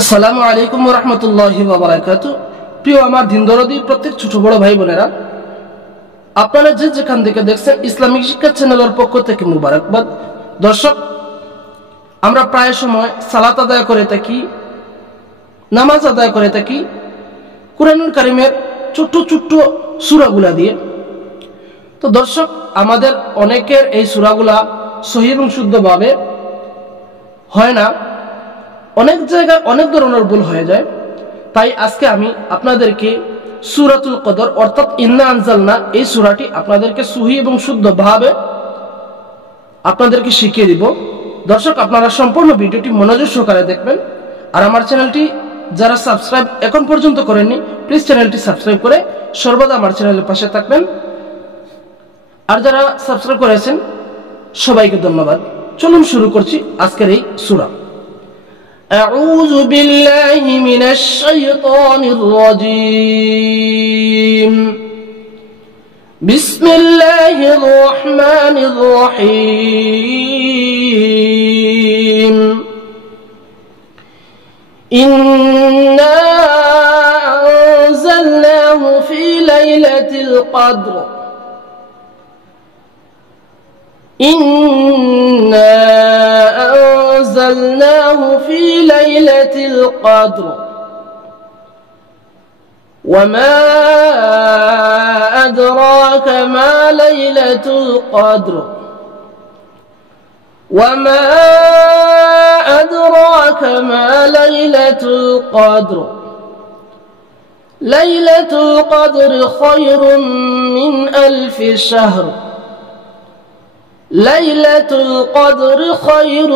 আসসালামু আলাইকুম ওয়া রাহমাতুল্লাহি ওয়া বারাকাতুহু। প্রিয় আমার দিনদরদি প্রত্যেক ছোট বড় ভাই বোনেরা, আপনারা যে যেখান থেকে দেখছেন ইসলামিক শিক্ষা চ্যানেলের পক্ষ থেকে মুবারকবাদ। দর্শক, আমরা প্রায় সময় সালাত আদায় করে থাকি, নামাজ আদায় করে থাকি কুরআনুল কারীমের ছোট্ট ছোট্ট সূরাগুলা দিয়ে। তো দর্শক, আমাদের অনেকের এই সূরাগুলা সহিহ এবং শুদ্ধভাবে হয় না, অনেক জায়গায় অনেক ধরনের ভুল হয়ে যায়। তাই আজকে আমি আপনাদেরকে সূরাতুল কদর অর্থাৎ ইন্না আনজালনা এই সূরাটি আপনাদেরকে সহিহ এবং শুদ্ধভাবে আপনাদেরকে শিখিয়ে দিব। দর্শক, আপনারা সম্পূর্ণ ভিডিওটি মনোযোগ সহকারে দেখবেন। আর আমার চ্যানেলটি যারা সাবস্ক্রাইব এখন পর্যন্ত করেননি, প্লিজ চ্যানেলটি সাবস্ক্রাইব করে সর্বদা আমার চ্যানেলের পাশে থাকবেন। আর যারা সাবস্ক্রাইব করেছেন সবাইকে ধন্যবাদ। চলুন শুরু করছি আজকের এই সূরা। أعوذ بالله من الشيطان الرجيم بسم الله الرحمن الرحيم إنا أنزلناه في ليلة القدر أنزلناه في ليلة القدر وما أدراك ما ليلة القدر وما أدراك ما ليلة القدر ليلة القدر خير من 1000 شهر ليلة القدر خير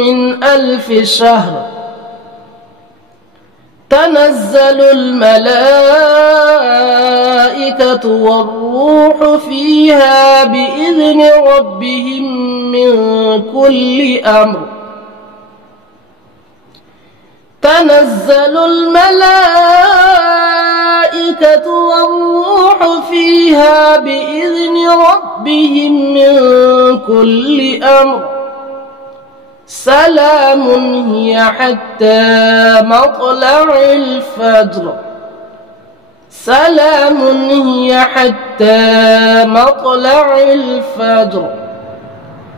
من 1000 شهر تنزل الملائكة والروح فيها بإذن ربهم من كل أمر تنزل الملائكة والروح فيها بإذن ربهم من كل أمر سلام هي حتى مطلع الفجر سلام هي حتى مطلع الفجر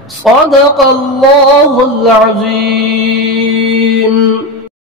صدق الله العظيم